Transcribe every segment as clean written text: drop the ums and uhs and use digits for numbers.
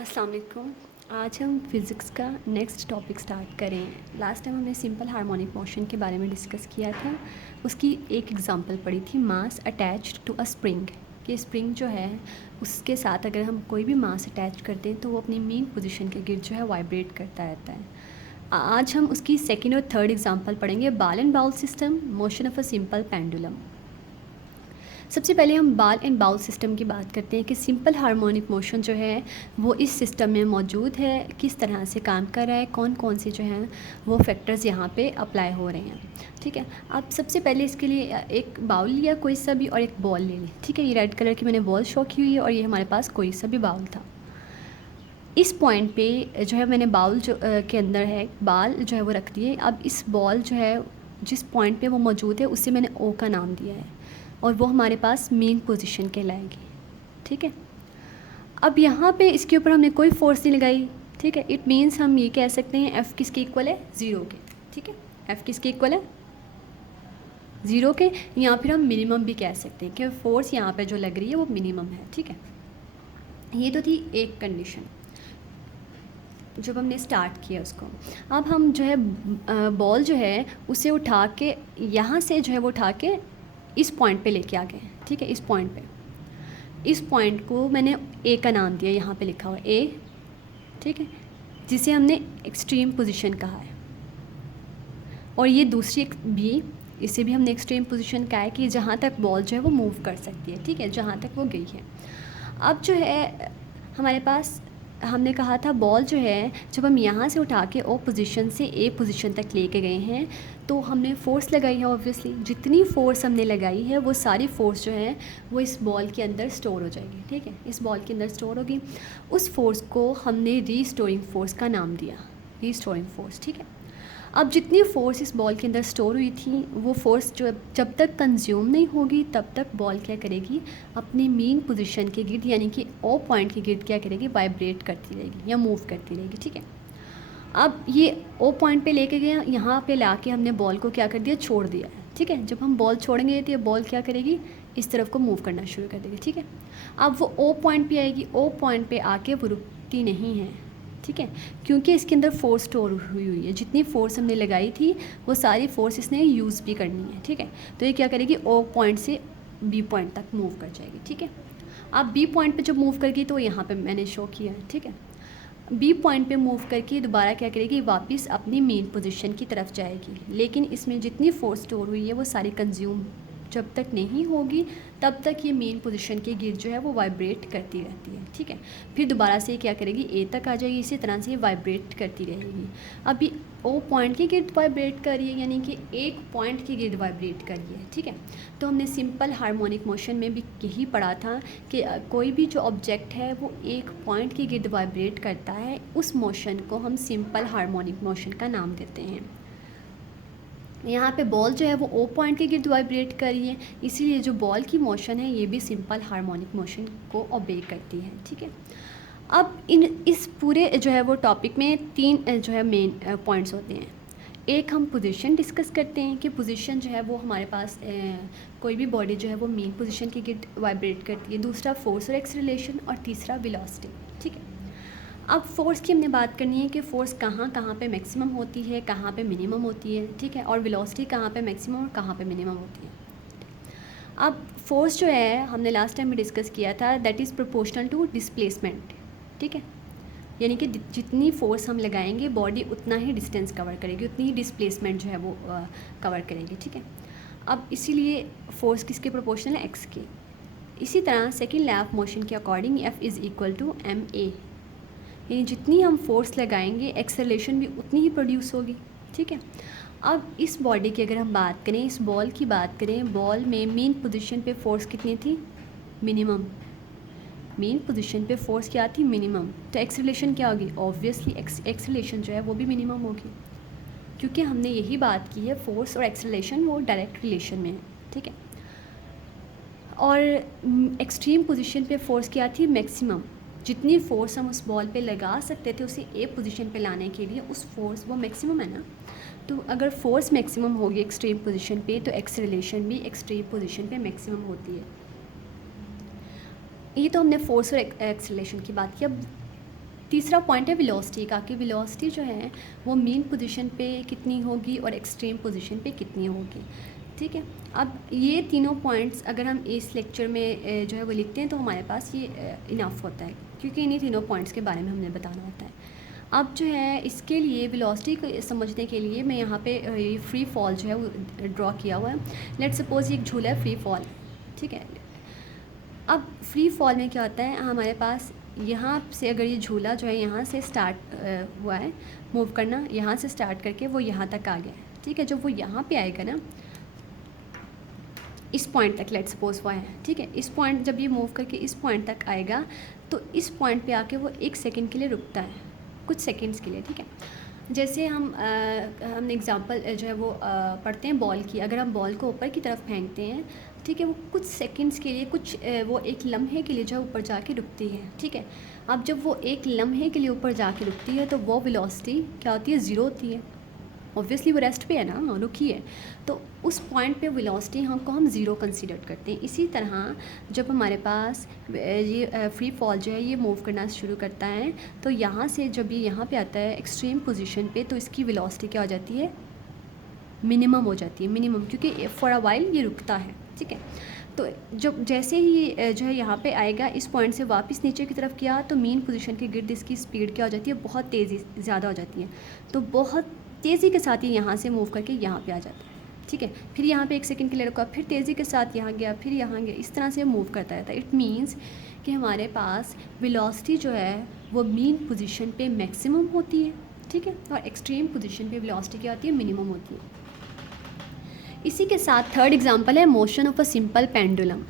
अस्सलाम वालेकुम। आज हम फ़िज़िक्स का नेक्स्ट टॉपिक स्टार्ट करें। लास्ट टाइम हमने सिंपल हार्मोनिक मोशन के बारे में डिस्कस किया था। उसकी एक एग्जांपल पढ़ी थी, मास अटैच्ड टू अ स्प्रिंग। कि स्प्रिंग जो है उसके साथ अगर हम कोई भी मास अटैच करते हैं तो वो अपनी मेन पोजीशन के गिर्द जो है वाइब्रेट करता रहता है। आज हम उसकी सेकेंड और थर्ड एग्जाम्पल पढ़ेंगे, ball and bowl system, motion of a simple pendulum. सबसे पहले हम बॉल एंड बाउल सिस्टम की बात करते हैं कि सिंपल हार्मोनिक मोशन जो है वो इस सिस्टम में मौजूद है, किस तरह से काम कर रहा है, कौन कौन से जो हैं वो फैक्टर्स यहाँ पे अप्लाई हो रहे हैं। ठीक है, आप सबसे पहले इसके लिए एक बाउल लिया कोई सा भी और एक बॉल ले ली। ठीक है, ये रेड कलर की मैंने बॉल शो की हुई है और ये हमारे पास कोई सा भी बाउल था। इस पॉइंट पे जो है मैंने बाउल जो के अंदर है बाल जो है वो रख दिए। अब इस बॉल जो है जिस पॉइंट पे वो मौजूद है उससे मैंने ओ का नाम दिया है और वो हमारे पास मेन पोजीशन कहलाएगी। ठीक है, अब यहाँ पे इसके ऊपर हमने कोई फोर्स नहीं लगाई। ठीक है, इट मीन्स हम ये कह सकते हैं एफ़ किसके इक्वल है, ज़ीरो के। ठीक है, एफ़ किसके इक्वल है, ज़ीरो के, या फिर हम मिनिमम भी कह सकते हैं कि फोर्स यहाँ पे जो लग रही है वो मिनिमम है। ठीक है, ये तो थी एक कंडीशन जब हमने स्टार्ट किया उसको। अब हम जो है बॉल जो है उसे उठा के यहाँ से जो है वो उठा के इस पॉइंट पे लेके आ गए। ठीक है, इस पॉइंट पे, इस पॉइंट को मैंने ए का नाम दिया, यहाँ पे लिखा हुआ ए। ठीक है, जिसे हमने एक्सट्रीम पोजीशन कहा है, और ये दूसरी भी, इसे भी हमने एक्सट्रीम पोजीशन कहा है कि जहाँ तक बॉल जो है वो मूव कर सकती है। ठीक है, जहाँ तक वो गई है। अब जो है हमारे पास हमने कहा था बॉल जो है जब हम यहाँ से उठा के ओ पोजीशन से ए पोजीशन तक लेके गए हैं तो हमने फ़ोर्स लगाई है। ऑब्वियसली जितनी फ़ोर्स हमने लगाई है वो सारी फ़ोर्स जो है वो इस बॉल के अंदर स्टोर हो जाएगी। ठीक है, इस बॉल के अंदर स्टोर होगी। उस फोर्स को हमने रीस्टोरिंग फोर्स का नाम दिया, रीस्टोरिंग फोर्स। ठीक है, अब जितनी फ़ोर्स इस बॉल के अंदर स्टोर हुई थी वो फ़ोर्स जो जब तक कंज्यूम नहीं होगी तब तक बॉल क्या करेगी, अपनी मेन पोजीशन के गिर्द यानी कि ओ पॉइंट के गिर्द क्या करेगी, वाइब्रेट करती रहेगी या मूव करती रहेगी। ठीक है, अब ये ओ पॉइंट पे लेके गए, यहाँ पे ला के हमने बॉल को क्या कर दिया, छोड़ दिया है। ठीक है, जब हम बॉल छोड़ेंगे तो ये बॉल क्या करेगी, इस तरफ को मूव करना शुरू कर देगी। ठीक है, अब वो ओ पॉइंट पे आएगी, ओ पॉइंट पे आके वो रुकती नहीं है। ठीक है, क्योंकि इसके अंदर फोर्स स्टोर हुई है, जितनी फोर्स हमने लगाई थी वो सारी फोर्स इसने यूज़ भी करनी है। ठीक है, तो ये क्या करेगी, ओ पॉइंट से बी पॉइंट तक मूव कर जाएगी। ठीक है, अब बी पॉइंट पे जब मूव करेगी तो यहाँ पे मैंने शो किया है। ठीक है, बी पॉइंट पे मूव करके दोबारा क्या करेगी, वापस अपनी मेन पोजीशन की तरफ जाएगी। लेकिन इसमें जितनी फोर्स स्टोर हुई है वो सारी कंज्यूम जब तक नहीं होगी तब तक ये मेन पोजीशन के गिर्द जो है वो वाइब्रेट करती रहती है। ठीक है, फिर दोबारा से क्या करेगी, ए तक आ जाएगी, इसी तरह से ये वाइब्रेट करती रहेगी। अभी ओ पॉइंट के गिर्द वाइब्रेट कर रही है, यानी कि एक पॉइंट के गिर्द वाइब्रेट कर रही है। ठीक है, तो हमने सिंपल हार्मोनिक मोशन में भी यही पढ़ा था कि कोई भी जो ऑब्जेक्ट है वो एक पॉइंट के गिर्द वाइब्रेट करता है, उस मोशन को हम सिंपल हार्मोनिक मोशन का नाम देते हैं। यहाँ पे बॉल जो है वो ओ पॉइंट के गिर्द वाइब्रेट कर रही है, इसीलिए जो बॉल की मोशन है ये भी सिंपल हार्मोनिक मोशन को ओबे करती है। ठीक है, अब इस पूरे जो है वो टॉपिक में तीन जो है मेन पॉइंट्स होते हैं। एक हम पोजीशन डिस्कस करते हैं कि पोजीशन जो है वो हमारे पास कोई भी बॉडी जो है वो मेन पोजीशन के गिर्द वाइब्रेट करती है। दूसरा फोर्स और एक्सेलरेशन, और तीसरा वेलोसिटी। ठीक है, अब फोर्स की हमने बात करनी है कि फ़ोर्स कहाँ कहाँ पे मैक्सिमम होती है, कहाँ पे मिनिमम होती है। ठीक है, और वेलोसिटी कहाँ पे मैक्सिमम और कहाँ पे मिनिमम होती है। अब फोर्स जो है हमने लास्ट टाइम में डिस्कस किया था, that is proportional to displacement. ठीक है, यानी कि जितनी फोर्स हम लगाएंगे बॉडी उतना ही डिस्टेंस कवर करेगी, उतनी ही डिस्प्लेसमेंट जो है वो कवर करेगी। ठीक है, अब इसीलिए फोर्स किसके प्रोपोर्शनल है, एक्स के। इसी तरह सेकेंड लॉ ऑफ मोशन के according F is equal to M A, यानी जितनी हम फोर्स लगाएंगे एक्सेलरेशन भी उतनी ही प्रोड्यूस होगी। ठीक है, अब इस बॉडी की अगर हम बात करें, इस बॉल की बात करें, बॉल में मेन पोजीशन पे फोर्स कितनी थी, मिनिमम। मेन पोजीशन पे फोर्स क्या थी, मिनिमम। तो एक्सेलरेशन क्या होगी, ऑब्वियसली एक्सेलरेशन जो है वो भी मिनिमम होगी, क्योंकि हमने यही बात की है फोर्स और एक्सेलरेशन वो डायरेक्ट रिलेशन में है। ठीक है, और एक्सट्रीम पोजीशन पे फोर्स क्या थी, मैक्सिमम। जितनी फोर्स हम उस बॉल पे लगा सकते थे उसे ए पोजीशन पे लाने के लिए, उस फोर्स वो मैक्सिमम है ना। तो अगर फोर्स मैक्सिमम होगी एक्सट्रीम पोजीशन पे तो एक्सेलरेशन भी एक्सट्रीम पोजीशन पे मैक्सिमम होती है। ये तो हमने फोर्स और एक्सेलरेशन की बात की। अब तीसरा पॉइंट है वेलोसिटी का, कि वेलोसिटी जो है वो मीन पोजीशन पे कितनी होगी और एक्सट्रीम पोजीशन पे कितनी होगी। ठीक है, अब ये तीनों पॉइंट्स अगर हम इस लेक्चर में जो है वो लिखते हैं तो हमारे पास ये इनफ होता है, क्योंकि इन्हीं तीनों पॉइंट्स के बारे में हमने बताना होता है। अब जो है इसके लिए वेलोसिटी को समझने के लिए मैं यहाँ पे फ्री फॉल जो है वो ड्रॉ किया हुआ है। लेट सपोज ये एक झूला है फ्री फॉल, ठीक है। अब फ्री फॉल में क्या होता है, हमारे पास यहाँ से अगर ये झूला जो है यहाँ से स्टार्ट हुआ है मूव करना, यहाँ से स्टार्ट करके वो यहाँ तक आ गया है, ठीक है। जब वो यहाँ पे आएगा ना, इस पॉइंट तक लेट सपोज वो है, ठीक है। इस पॉइंट जब ये मूव करके इस पॉइंट तक आएगा तो इस पॉइंट पे आके वो 1 सेकंड के लिए रुकता है, कुछ सेकंड्स के लिए, ठीक है। जैसे हमने एग्जांपल जो है वो पढ़ते हैं बॉल की। अगर हम बॉल को ऊपर की तरफ फेंकते हैं, ठीक है, वो कुछ सेकंड्स के लिए, कुछ वो एक लम्हे के लिए जो है ऊपर जाके रुकती है, ठीक है। अब जब वो एक लम्हे के लिए ऊपर जाके रुकती है तो वो वेलोसिटी क्या होती है, ज़ीरो होती है। ऑब्वियसली वो रेस्ट पे है ना, रुकी है, तो उस पॉइंट पे वेलोसिटी हम ज़ीरो कंसीडर करते हैं। इसी तरह जब हमारे पास ये फ्री फॉल जो है ये मूव करना शुरू करता है तो यहाँ से जब ये यहाँ पे आता है एक्सट्रीम पोजीशन पे, तो इसकी वेलोसिटी क्या हो जाती है, मिनिमम हो जाती है, मिनिमम, क्योंकि फॉर अ वाइल ये रुकता है, ठीक है। तो जब जैसे ही जो है यहाँ पे आएगा, इस पॉइंट से वापस नीचे की तरफ किया तो मीन पोजीशन के गिर्द इसकी स्पीड क्या हो जाती है, बहुत तेज़ी ज़्यादा हो जाती है। तो बहुत तेज़ी के साथ ही यहाँ से मूव करके यहाँ पे आ जाता है, ठीक है। फिर यहाँ पे 1 सेकंड के लिए रुका, फिर तेज़ी के साथ यहाँ गया, फिर यहाँ गया, इस तरह से मूव करता रहता है। इट मीन्स कि हमारे पास वेलोसिटी जो है वो मीन पोजीशन पे मैक्सिमम होती है, ठीक है, और एक्सट्रीम पोजीशन पे वेलोसिटी क्या होती है, मिनिमम होती है। इसी के साथ थर्ड एग्जांपल है motion of a simple pendulum,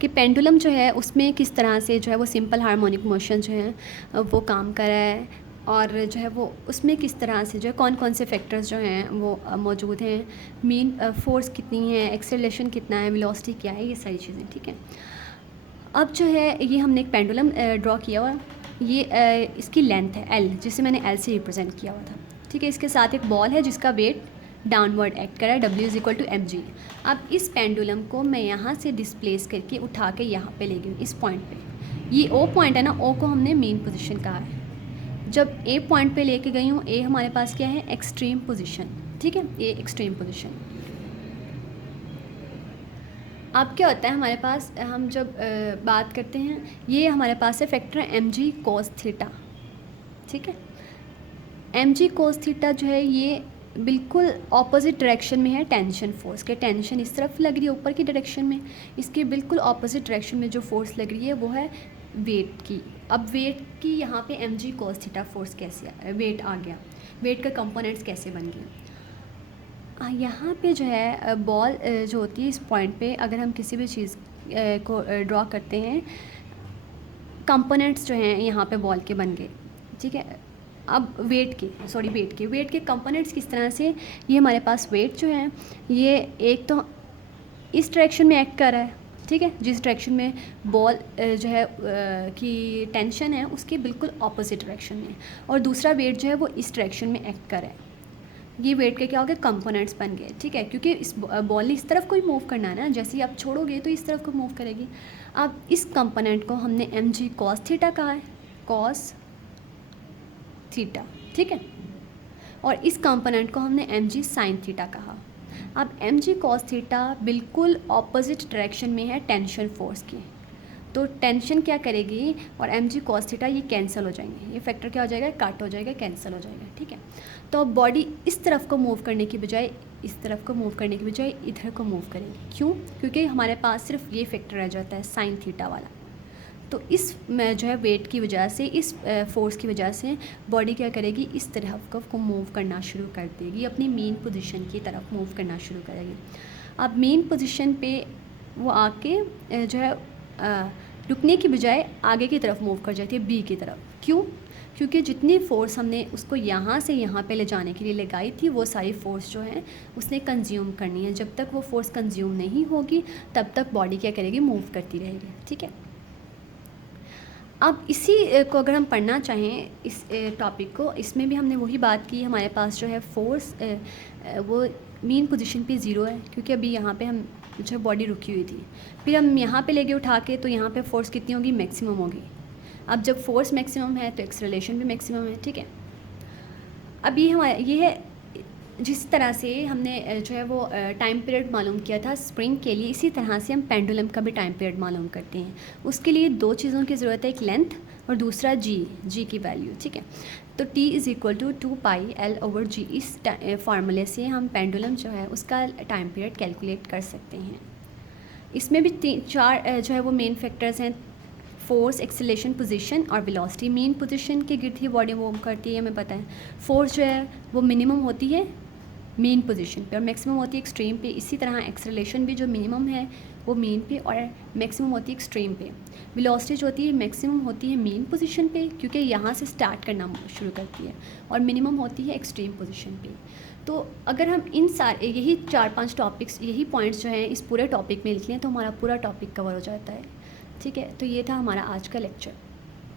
कि पेंडुलम जो है उसमें किस तरह से जो है वो सिंपल हार्मोनिक मोशन जो है वो काम कर रहा है, और जो है वो उसमें किस तरह से जो है कौन कौन से फैक्टर्स जो हैं वो मौजूद हैं, मीन फोर्स कितनी है, एक्सेलरेशन कितना है, वेलोसिटी क्या है, ये सारी चीज़ें, ठीक है। अब जो है ये हमने एक पेंडुलम ड्रॉ किया हुआ, ये इसकी लेंथ है L, जिसे मैंने L से रिप्रेजेंट किया हुआ था, ठीक है। इसके साथ एक बॉल है जिसका वेट डाउनवर्ड एक्ट कर रहा है, W=mg। अब इस पेंडुलम को मैं यहाँ से डिस्प्लेस करके उठा के यहाँ पे ले गई इस पॉइंट पे। ये O पॉइंट है ना, O को हमने मेन पोजीशन कहा है। जब A पॉइंट पे लेके गई हूँ, A हमारे पास क्या है, एक्सट्रीम पोजीशन, ठीक है, A एक्सट्रीम पोजीशन। अब क्या होता है हमारे पास, हम जब बात करते हैं, ये हमारे पास है फैक्टर mg cos थीटा, ठीक है। mg cos थीटा जो है ये बिल्कुल ऑपोजिट डायरेक्शन में है टेंशन फोर्स के। टेंशन इस तरफ लग रही है ऊपर की डायरेक्शन में, इसके बिल्कुल ऑपोजिट डायरेक्शन में जो फोर्स लग रही है वो है वेट की। अब वेट की यहाँ पे mg cos थीटा फोर्स कैसे वेट आ गया, वेट का कंपोनेंट्स कैसे बन गए। यहाँ पे जो है बॉल जो होती है इस पॉइंट पे, अगर हम किसी भी चीज़ को ड्रॉ करते हैं, कंपोनेंट्स जो हैं यहाँ पे बॉल के बन गए, ठीक है। अब वेट के कंपोनेंट्स किस तरह से, ये हमारे पास वेट जो है ये एक तो इस डायरेक्शन में एक्ट कर रहा है, ठीक है, जिस डायरेक्शन में बॉल जो है की टेंशन है उसके बिल्कुल ऑपोजिट डायरेक्शन में, और दूसरा वेट जो है वो इस डायरेक्शन में एक्ट कर रहा है। ये वेट के क्या हो गए, कंपोनेंट्स बन गए, ठीक है, क्योंकि इस बॉल ने इस तरफ को ही मूव करना है ना, जैसे ही आप छोड़ोगे तो इस तरफ को मूव करेगी। अब इस कंपोनेंट को हमने mg cos थीटा कहा है, cos थीटा, ठीक है, और इस कंपोनेंट को हमने mg sin थीटा कहा। अब mg cos थीटा बिल्कुल ऑपोजिट डायरेक्शन में है टेंशन फोर्स की, तो टेंशन क्या करेगी, और mg cos थीटा ये कैंसिल हो जाएंगे, ये फैक्टर क्या हो जाएगा, कट हो जाएगा, कैंसिल हो जाएगा, ठीक है। तो बॉडी इस तरफ को मूव करने की बजाय इस तरफ को मूव करने की बजाय इधर को मूव करेगी, क्यों, क्योंकि हमारे पास सिर्फ ये फैक्टर रह जाता है साइन थीटा वाला। तो इस जो है वेट की वजह से, इस फोर्स की वजह से बॉडी क्या करेगी, इस तरफ को मूव करना शुरू कर देगी, अपनी मेन पोजीशन की तरफ मूव करना शुरू करेगी। अब मेन पोजीशन पे वो आके जो है रुकने की बजाय आगे की तरफ मूव कर जाती है, बी की तरफ। क्यों, क्योंकि जितनी फ़ोर्स हमने उसको यहाँ से यहाँ पे ले जाने के लिए लगाई थी, वो सारी फ़ोर्स जो है उसने कंज्यूम करनी है। जब तक वो फ़ोर्स कंज्यूम नहीं होगी तब तक बॉडी क्या करेगी, मूव करती रहेगी, ठीक है। अब इसी को अगर हम पढ़ना चाहें, इस टॉपिक को, इसमें भी हमने वही बात की, हमारे पास जो है फोर्स वो मेन पोजीशन पे ज़ीरो है, क्योंकि अभी यहाँ पे हम जो बॉडी रुकी हुई थी, फिर हम यहाँ पे ले गए उठा के, तो यहाँ पे फोर्स कितनी होगी, मैक्सिमम होगी। अब जब फोर्स मैक्सिमम है तो एक्सेलरेशन भी मैक्सिमम है, ठीक है। अब ये हमारा ये है, जिस तरह से हमने जो है वो टाइम पीरियड मालूम किया था स्प्रिंग के लिए, इसी तरह से हम पेंडुलम का भी टाइम पीरियड मालूम करते हैं। उसके लिए दो चीज़ों की ज़रूरत है, एक लेंथ और दूसरा जी की वैल्यू, ठीक है। तो T is equal to 2πL/g, इस फार्मूले से हम पेंडुलम जो है उसका टाइम पीरियड कैलकुलेट कर सकते हैं। इसमें भी चार जो है वो मेन फैक्टर्स हैं, फोर्स, एक्सेलरेशन, पोजीशन और वेलोसिटी। मीन पोजीशन के गिर्द ही बॉडी मूव करती है, हमें पता है। फोर्स जो है वो मिनिमम होती है मीन पोजीशन पे और मैक्सिमम होती है एक्सट्रीम पे। इसी तरह एक्सेलरेशन भी जो मिनिमम है वो मीन पे और मैक्सिमम होती है एक्सट्रीम पे। वेलोसिटी जो होती है मैक्सिमम होती है मीन पोजीशन पे, क्योंकि यहाँ से स्टार्ट करना शुरू करती है, और मिनिमम होती है एक्सट्रीम पोजीशन पे। तो अगर हम इन सारे यही 4-5 टॉपिक्स, यही पॉइंट्स जो हैं इस पूरे टॉपिक में लिख लें तो हमारा पूरा टॉपिक कवर हो जाता है, ठीक है। तो ये था हमारा आज का लेक्चर।